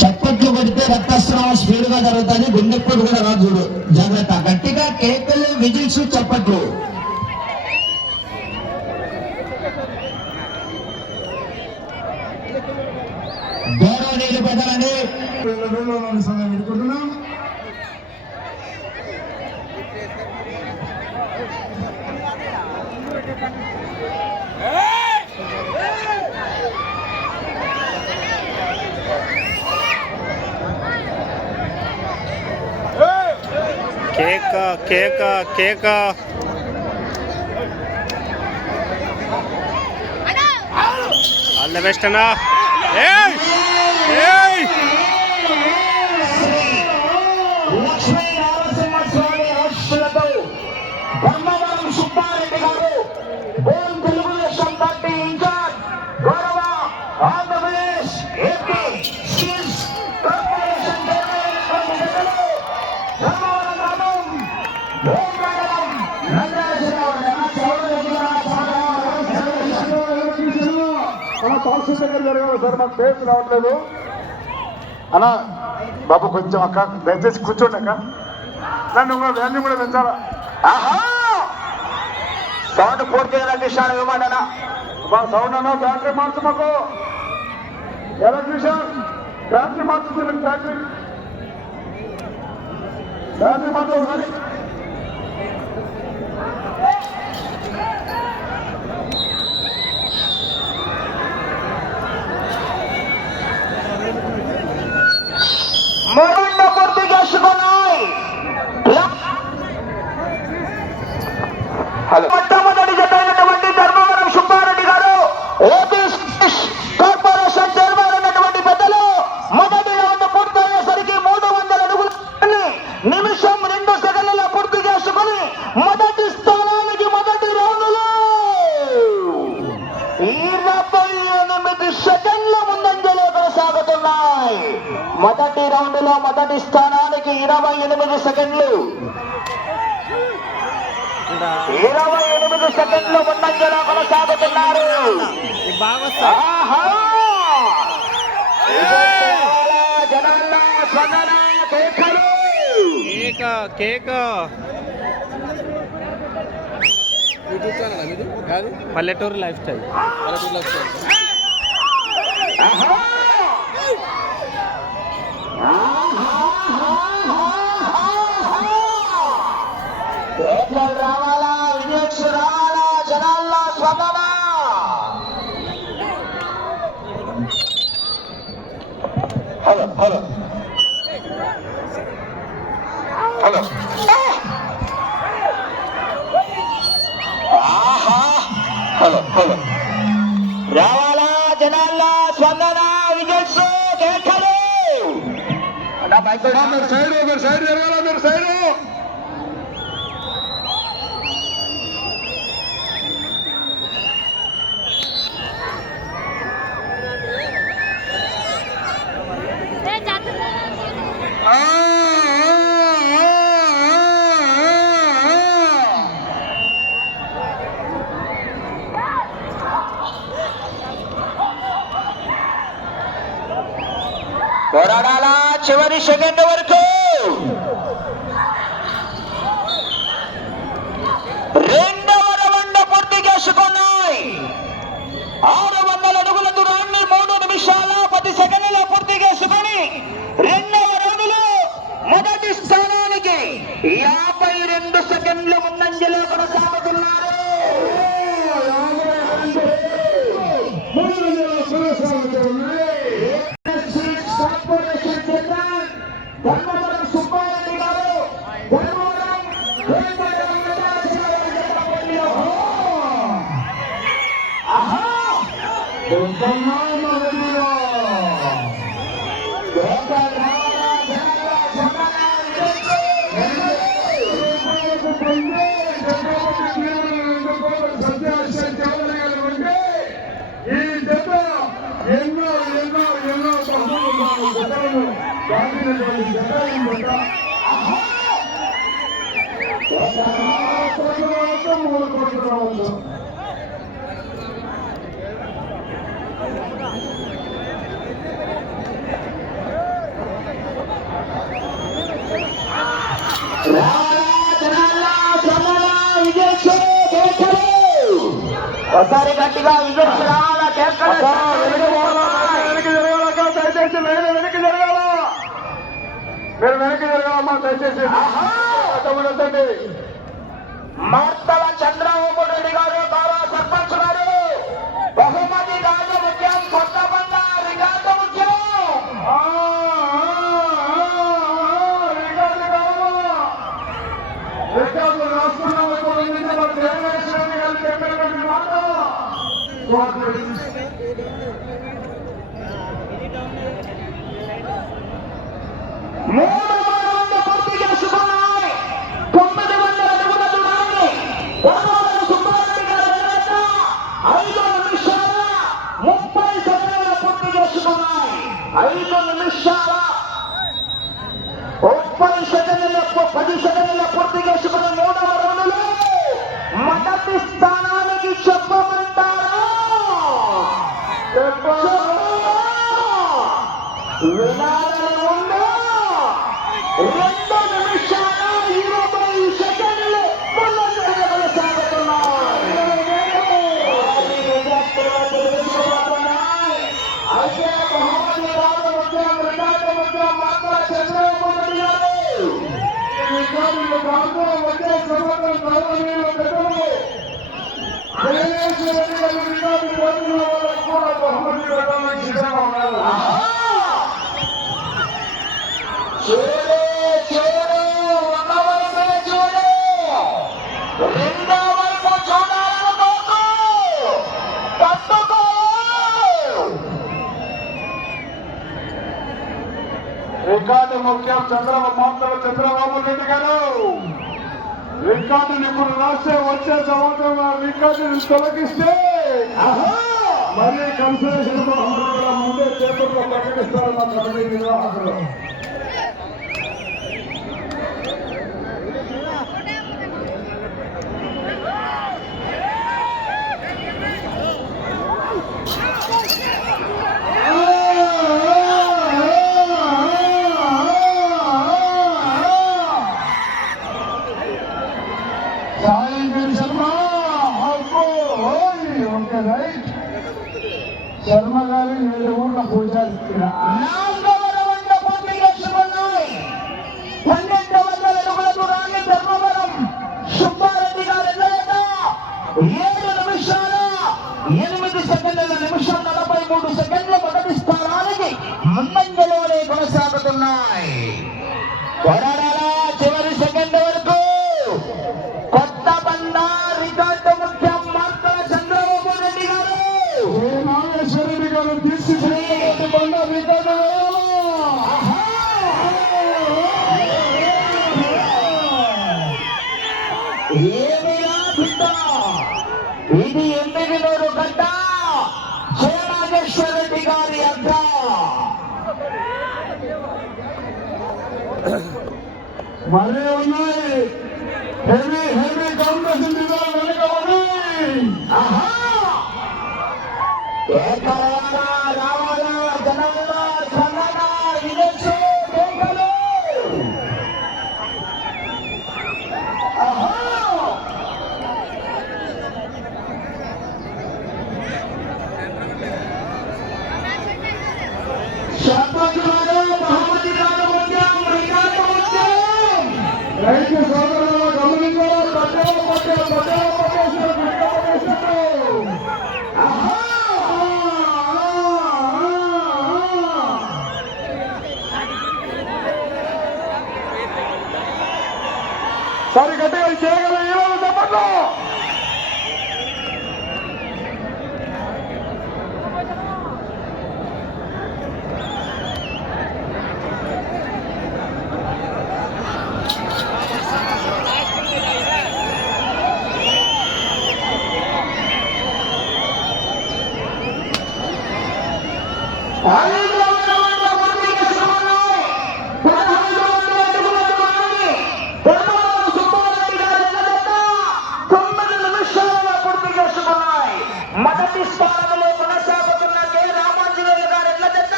చప్పట్లు కొడితే రక్తస్రావం స్పీడ్ గా జరుగుతుంది. గుండెప్పుడు కూడా రాదు, చూడు జాగ్రత్త. గట్టిగా కేకలు, విజిల్స్, చప్పట్లు. గౌరవనీయులు పెద్దలండి ఎదుర్కొంటున్నాం. కేక కేక కేక ఆల్ ద బెస్ట్ అన్నా. ఏయ్ ఏయ్ లక్ష్మీ నరసింహస్వామి ఆశీస్సులతో బ్రహ్మవరం సుబ్బారెడ్డి గారు ఓం తెలుగుదేశం పార్టీ ఇన్ఛార్జ్ గౌరవ Andhra Pradesh AP skills corporation sir మాకు పేరు రావట్లేదు అన్నా. బాబు కొంచెం అక్క దయచేసి కూర్చోండి అక్క. నన్ను వాల్యూ కూడా పెంచాలా. సౌండ్ పూర్తిగా తగ్గిస్తాను ఇవ్వండి అన్న. సౌండ్ అన్నా బ్యాటరీ మార్చు మాకు. Electrician battery మార్చుతుంది. బ్యాటరీ మార్చాలి. మరొండ పూర్తి చేసుకున్నాయి. మొట్టమొదటి జత అయినటువంటి ధర్మవరం సుబ్బారెడ్డి గారు ఏపీ కార్పొరేషన్ చైర్మన్ అయినటువంటి పెద్దలు మొదటి రౌండ్ పూర్తయ్యేసరికి 300 అడుగులు నిమిషం 2 సెకండ్ల పూర్తి చేసుకుని మొదటి స్థానానికి మొదటి రౌండ్లో 28 సెకండ్ల ముందంజలో కొనసాగుతున్నాయి. మొదటి రౌండ్ లో మొదటి స్థానానికి 28 సెకండ్లు. 28 సెకండ్లు ముందంజలో కొనసాగుతున్నారు. పల్లెటూరు లైఫ్ స్టైల్. రావాలా, విజయక్ష రావాలా, జనాల్లో స్పందన. Hello hello hello hello hello రావాలా, జనాల్లో స్పందన. విజయక్ష కేకలు. మీరు సైడ్ జరగాల. మీరు సైడ్ పోరాడాలా చివరి సెకండ్ వరకు. రెండవ రౌండ్ పూర్తి చేసుకున్నాయి. 600 అడుగుల దూరాన్ని 3 నిమిషాల 10 సెకండ్ల పూర్తి చేసుకుని రెండవ రౌండ్లో మొదటి స్థానానికి 52 సెకండ్ల ముందంజలో కొనసాగుతున్నారు. ధర్మవరం సుబ్బారెడ్డి గారు ఒకసారి గట్టిగా విజయ్ రావాలా వెనక్కి జరగాలక్క దయచేసి లైన్ వెనక్కి జరగాల మీరు వెనక్కి జరగాలమ్మా దయచేసి అడ్డమడద్దండి మార్తల చంద్రబాబు రెడ్డి గారు గౌరవ సర్పంచ్ గారు బహుమతి రాజు ముఖ్యం కొత్త బండ రికార్డు ముఖ్యం రికార్డు రాసుకున్నాం మూడు రౌండ్లు పూర్తి చేసుకున్నాయి 900 అడుగుల దూరాన్ని ధర్మవరం సుబ్బారెడ్డి గారి వెనుక 5 నిమిషాల 30 సెకండ్లు పూర్తి చేసుకున్నాయి 5 నిమిషాల 30 సెకండ్ల 10 సెకండ్ల పూర్తి చేసుకున్న మూడవ రౌండ్లో మొదటి స్థానానికి చెప్పమంటారా వినాలని ఉందా 2 నిమిషాల 20 సెకండ్లు ముందంజలో కొనసాగుతున్నాయి. అయితే బహుమతి రాజు ఉద్యమం రికార్డు ఉద్యమం మాత్రం చంద్రబాబు రెడ్డి గారు రికార్డులు కాదు వచ్చే సంవత్సరం గౌరవనీయులు పెద్దలు జగదీశ్వర రెడ్డి గారి రికార్డు పోతున్న వాళ్ళకు కూడా బహుమతి పెట్టడానికి సిద్ధంగా ఉన్నారు. చూడు చూడు ఒకవైపే చూడు రెండో వైపు చూడాలనుకోకు తప్పుకో రికార్డు ముఖ్యం చంద్రబాబు రెడ్డి గారు రికార్డుని ఇప్పుడు రాస్తే వచ్చే సంవత్సరం ఆ రికార్డుని తొలగిస్తే మళ్ళీ కన్సలేషన్ ముందే పేపర్లో ప్రకటిస్తారు మా కమిటీ నిర్వాహకులు. శర్మ గారి 7 ఊర్ల పూజారి 4వ రౌండ్ పూర్తి చేసుకున్నాయి 1200 అడుగుల దూరాన్ని ధర్మవరం సుబ్బారెడ్డి గారు ఎదురుగా 7 నిమిషాల 8 సెకండ్ల నిమిషం 43 సెకండ్ల మొదటి స్థానానికి ముందంజలోనే కొనసాగుతున్నాయి. పోరాడాల చివరి సెకండ్ వరకు కొత్త బండ రికార్డు ముఖ్యం మార్తల చంద్రబాబు రెడ్డి గారు నాగేశ్వరరెడ్డి గారు తీసుకుని బండ రికార్డు ఏమిరా బిడ్డ ఇది 8 గంట జయనాగేశ్వర రెడ్డి గారి అడ్డ మరే ఉన్నాయి హెవీ కాంపిటీషన్ వెనుక ఉన్నాయి. రావాల జనాల చందన విదేశీ కేకలు సర్పంచ్ గారు బహుమతి కాదు ముఖ్యం రికార్డు ముఖ్యం రైతు సోదరులు గమనించారు పట్టేశారు సరి గట్టిగా చేయగల ఈరోజు చెప్పట్లో మొదటి స్థానంలో కొనసాగుతున్న కె రామాంజనేయులు గారు ఎట్ల జత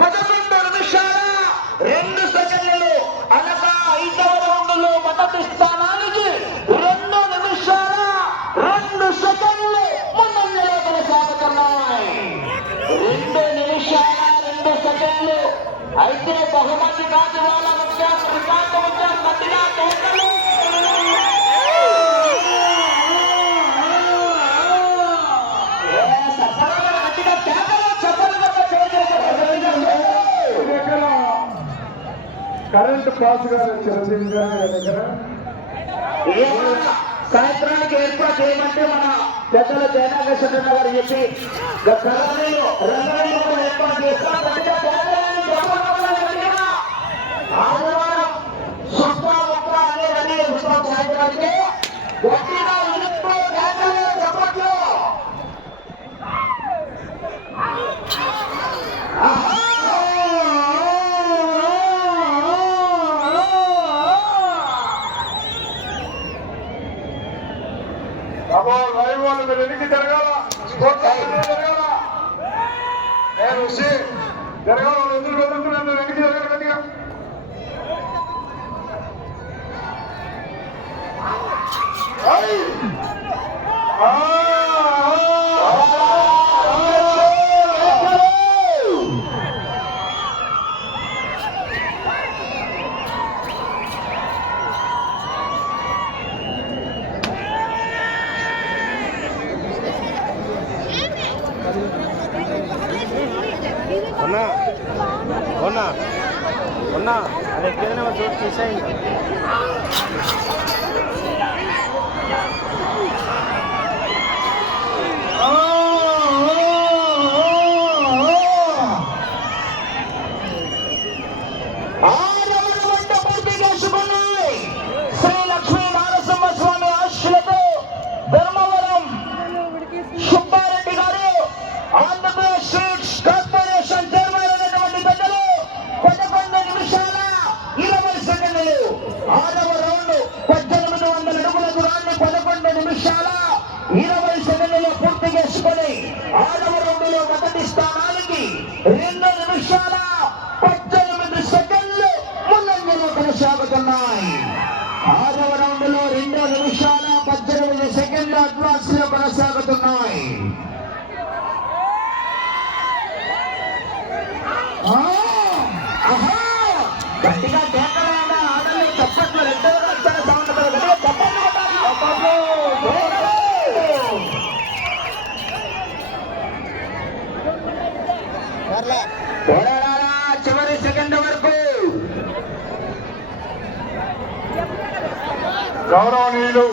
11 నిమిషాల 2 సెకండ్లు అనగా 5వ రౌండ్లో మొదటి స్థానానికి 2 నిమిషాల 2 సెకండ్లు అయితే బహుమతి కాదు వాళ్ళ ముఖ్యం రికార్డు ముఖ్యం గట్టిగా కేకలు. గట్టిగా కేకలు చెప్పలు కరెంట్ పాస్ గారు చిరంజీవి గారి దగ్గర సాయంత్రానికి ఏర్పాటు చేయమంటే మన పెద్దల జయనాగేశ్వర గారు చెప్పి ఏర్పాటు చేస్తాం. ఆదివారం సుష్మా మొక్క అనేది సాయంత్రానికి గట్టిగా ఉలుపు కేకలు చెప్పట్లు. బాబా లైవ్ వాళ్ళు మీరు ఎన్నికి జరగాల స్పోర్ట్స్ జరగాల నేను వచ్చి జరగాల వాళ్ళు ఎదురు వెళ్తున్నాను నేను ఎన్నికి జరగాలి గట్టిగా ఉన్నా ఉన్నా ఉన్నా అది ఎక్కేదైనా చోటు తీసాయి. శ్రీ లక్ష్మీ నారసింహ స్వామి ఆశలతో ధర్మవరం సుబ్బారెడ్డి గారు ఆంధ్రప్రదేశ్ స్టేట్స్ కార్పొరేషన్ చైర్మన్ అయినటువంటి పెద్దలు 11 నిమిషాల 20 సెకండ్లు 6వ రౌండ్ 1800 అడుగుల దూరాన్ని 11 నిమిషాల 20 సెకండ్లలో పూర్తి చేసుకొని 6వ రౌండ్ లో మొదటి స్థానానికి 2 నిమిషాల 18 సెకండ్లు ముందంజలో కొనసాగుతున్నాయి. 6వ రౌండ్ లో 2 నిమిషాల 18 సెకండ్లు అడ్వాన్స్ లో కొనసాగుతున్నాయి. గట్టిగా కేకలేండా ఆడలు చప్పట్లు రెండో వచ్చారు సౌండ్ చివరి సెకండ్ వరకు గౌరవనీయులు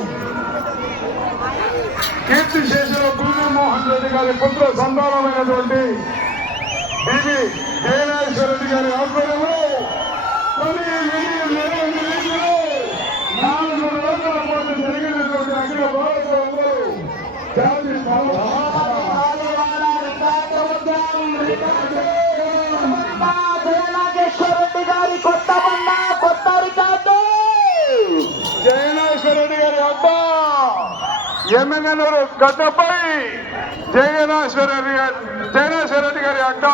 కీర్తి శేషుల భూమిమోహన్ రెడ్డి గారి పుత్ర సంతానమైనటువంటి బివి జయనాగేశ్వర రెడ్డి గారి ఆధ్వర్యంలో 4 రోజుల పాటు జరిగినటువంటి అఖిల భారత జాతి జయనాగేశ్వర రెడ్డి గారి కొత్త బండ కొత్త రికార్డు. జయనాగేశ్వర రెడ్డి గారి అబ్బా ఎమ్మెల్యేలు గడ్డపై జయనాగేశ్వర రెడ్డి గారి అడ్డ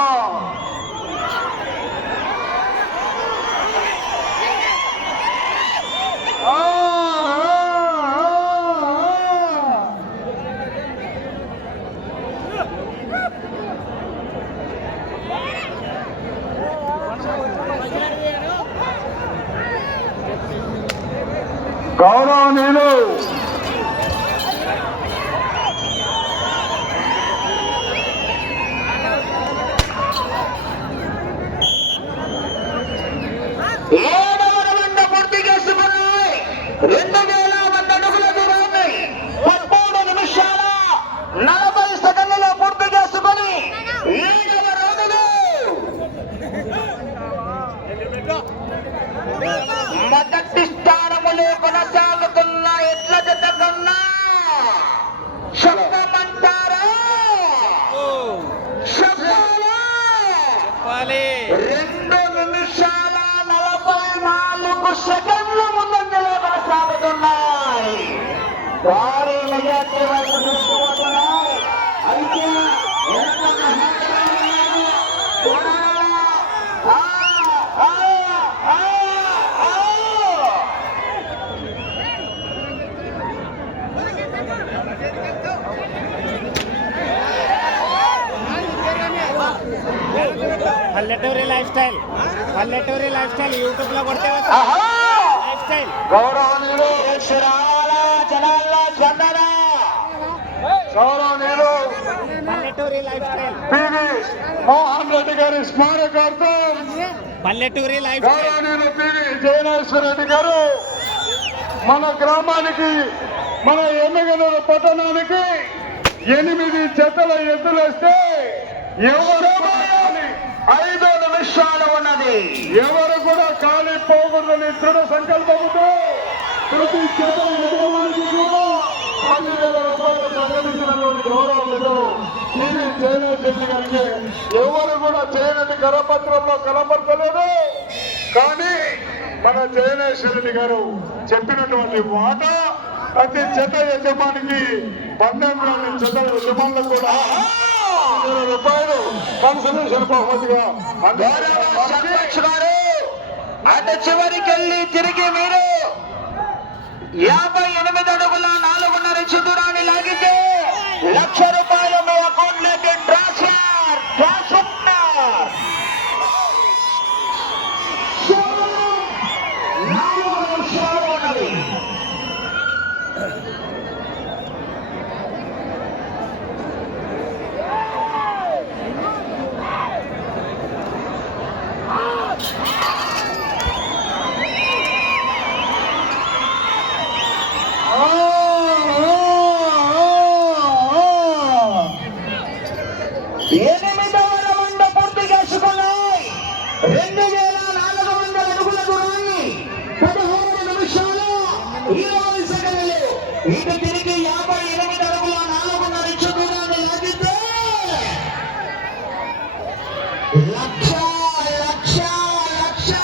గౌరవనీయులు పూర్తి చేసుకున్నాయి. 2000 అడుగుల దూరాన్ని 13 నిమిషాల 40 సెకండ్లలో పూర్తి చేసుకొని 7వ రౌండ్లో మొదటి స్థానములో కొనసాగుతున్న ఎట్ల జత కన్నా శబ్దమంటారా శబ్దాలా 2 నిమిషాల 44 సెకండ్ల ముందంజలో కొనసాగుతున్నాయి. భారీ మెజార్టీ వైపు దృష్టిపోతున్నాయి. అయితే Hey! పల్లెటూరి లైఫ్ స్టైల్ యూట్యూబ్ లో కొడితే ఆహా! Life style. గౌరవనీయులు రావాలా జనాల్లో స్పందన. గౌరవనీయులు పల్లెటూరి life style. PV Mohan Reddy గారి స్మారకార్థం పల్లెటూరి లైఫ్ స్టైల్. గౌరవనీయులు పివి జయనేశ్వర రెడ్డి గారు మన గ్రామానికి మన ఎమ్మెగనూరు పట్టణానికి 8 జతల ఎద్దులేస్తే ఎవరు 5 నిమిషాలు ఉన్నది. ఎవరు కూడా ఖాళీ పోకూడదని దృఢ సంకల్పంతో ప్రతి జత యజమానికి కూడా 10,000 రూపాయలు ప్రకటించినటువంటి గౌరవంలో పివి జయనేశ్వర రెడ్డి గారికి ఎవరు కూడా చేయనని కరపత్రంలో కనపడతలేదు. కానీ మన జయనేశ్వర రెడ్డి గారు చెప్పినటువంటి మాట ప్రతి జత యజమానికి 12 జత యజమానులకు కూడా 10,000 రూపాయలు కన్సల్టేషన్ బహుమతిగా సర్పంచ్ గారు అటు చివరికి వెళ్ళి తిరిగి మీరు 58 అడుగుల 4.5 ఇంచు దూరాన్ని లాగితే 1,00,000 రూపాయలు మీ అకౌంట్ లోకి ట్రాన్స్ఫర్. 4 నిమిషాలు ఉన్నది. ఎనిమిదవ రౌండ్ పూర్తి చేసుకున్నాయి. 2,400 అడుగుల దూరాన్ని 16 నిమిషాలు 20 సెకండ్లు. ఇటు తిరిగి 58 అడుగుల 4.5 ఇంచు దూరాన్ని లాగితే 1,00,000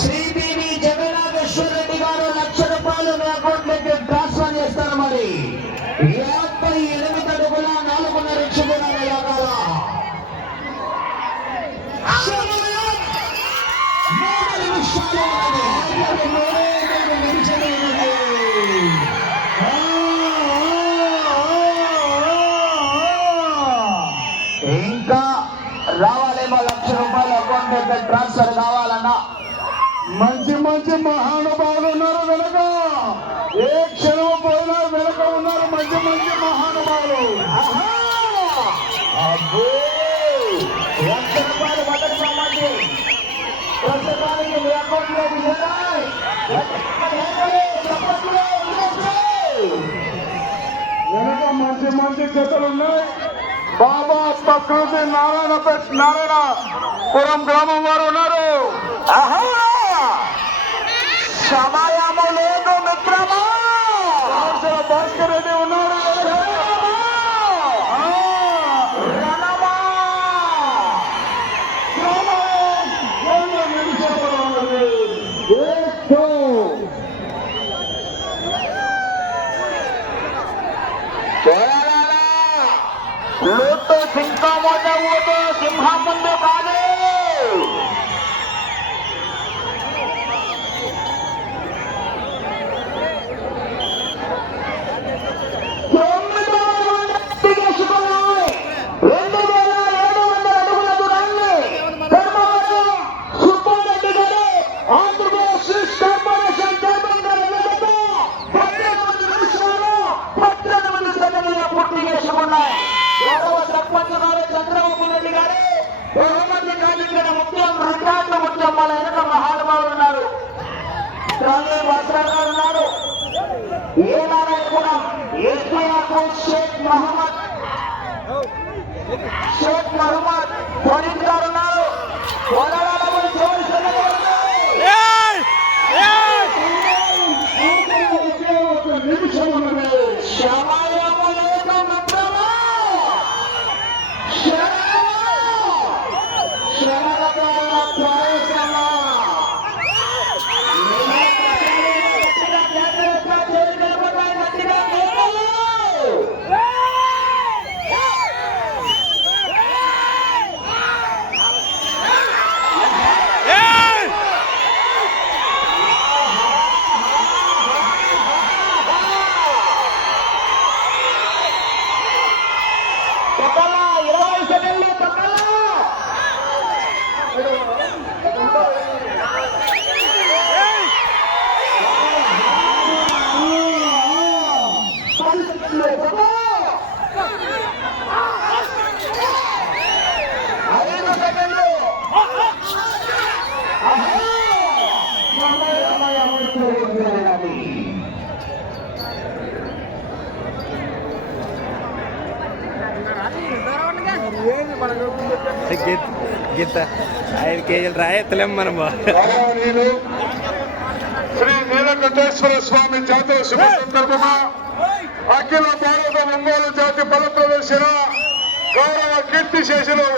శ్రీ పివి జగన్నాథేశ్వర రెడ్డి గారు 1,00,000 రూపాయలు మీ అకౌంట్ లోకి ట్రాన్స్ఫర్ చేస్తారు. మరి 58 అడుగుల 4.5 ఇంచు దూరాన్ని లాగాల. 3 నిమిషాలు ఉన్నది. 3 నిమిషాలు ఉన్నది. ఇంకా రావాలేమో 1,00,000 రూపాయలు అకౌంట్ లోకి ట్రాన్స్ఫర్ కావాలన్నా. మంచి మంచి మహానుభావులు ఉన్నారు వెనక. ఏ క్షణం పోయినా వెనక ఉన్నారు మంచి మంచి మహానుభావులు. ఆహా! అబ్బో! 1,00,000 రూపాయలు మొదటి బహుమతి ప్రస్తుతానికి మీ అకౌంట్ లోకి చేరాయి. వెనక మంచి మంచి జతలు ఉన్నాయి. బాబా ప్రకృతి నారాయణపురం గ్రామం వారు ఉన్నారు. ఆహా! సమయము లేదు మిత్రమా. భాస్కర్ రెడ్డి ఉన్నారు. రణమా. 2 నిమిషాలు ఉన్నది. లోటు సింహముందు సింహం ముందు కాదు. మహానుభావులు ఉన్నారు. షేక్ మహమ్మద్ ఫరీద్ గారు ఉన్నారు. నిమిషం ఉన్నది. గీత 5 కేజీలు రాయెత్తలేం మనం గౌరవనీయులు శ్రీ నీలకంఠేశ్వర స్వామి జాతర శుభ సందర్భంగా అఖిల భారత ఒంగోలు జాతి బల ప్రదర్శన గౌరవ కీర్తి శేషులు